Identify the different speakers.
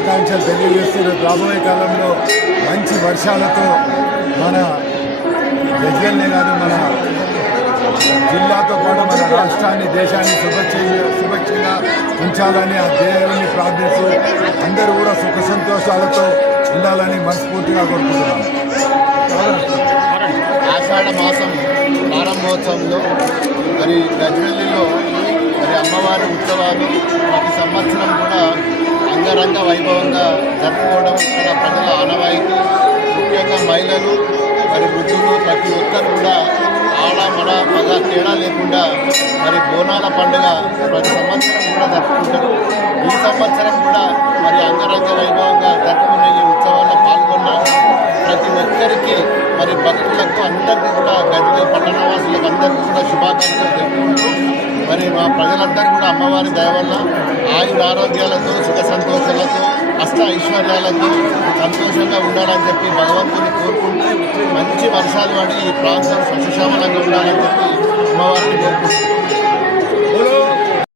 Speaker 1: శుభాకాంక్షలు తెలియజేస్తున్నారు రాబోయే కాలంలో మంచి వర్షాలతో మన గజ్వల్నే కాదు మన జిల్లాతో పాటు మన రాష్ట్రాన్ని దేశాన్ని సురక్ష శుభక్షంగా ఉంచాలని ఆ దేవుని ప్రార్థిస్తూ అందరూ కూడా సుఖ సంతోషాలతో ఉండాలని మనస్ఫూర్తిగా కోరుకుంటున్నాను
Speaker 2: ఆషాఢ మాసం ప్రారంభోత్సవంలో మరి గజ్వెల్లిలో మరి అమ్మవారి ఉత్సవాలు ప్రతి సంవత్సరం కూడా అంగరంగ వైభవంగా జరుపుకోవడం ఇక్కడ ప్రజల ఆనవాయితీ ముఖ్యంగా మహిళలు మరి వృద్ధులు ప్రతి ఒక్కరు కూడా ఆడ మడ మగ తేడా లేకుండా మరి బోనాల పండుగ ప్రతి సంవత్సరం కూడా జరుపుకుంటారు. ఈ సంవత్సరం కూడా మరి అంగరంగ వైభవంగా జరుపుకునే ఈ ఉత్సవాల్లో పాల్గొన్న ప్రతి ఒక్కరికి మరి భక్తులకు అందరికీ కూడా గదిలో పట్టణ వాసులకు అందరికీ కూడా శుభాకాంక్షలు మరి మా ప్రజలందరూ కూడా అమ్మవారి దయవల్ల ఆయుర ఆరోగ్యాలతో సుఖ సంతోషాలతో అష్ట ఐశ్వర్యాలతో సంతోషంగా ఉండాలని చెప్పి భగవంతుని కోరుకుంటూ మంచి వర్షాలు పడి ఈ ప్రాంతం సస్యశ్యామలంగా ఉండాలని చెప్పి అమ్మవారి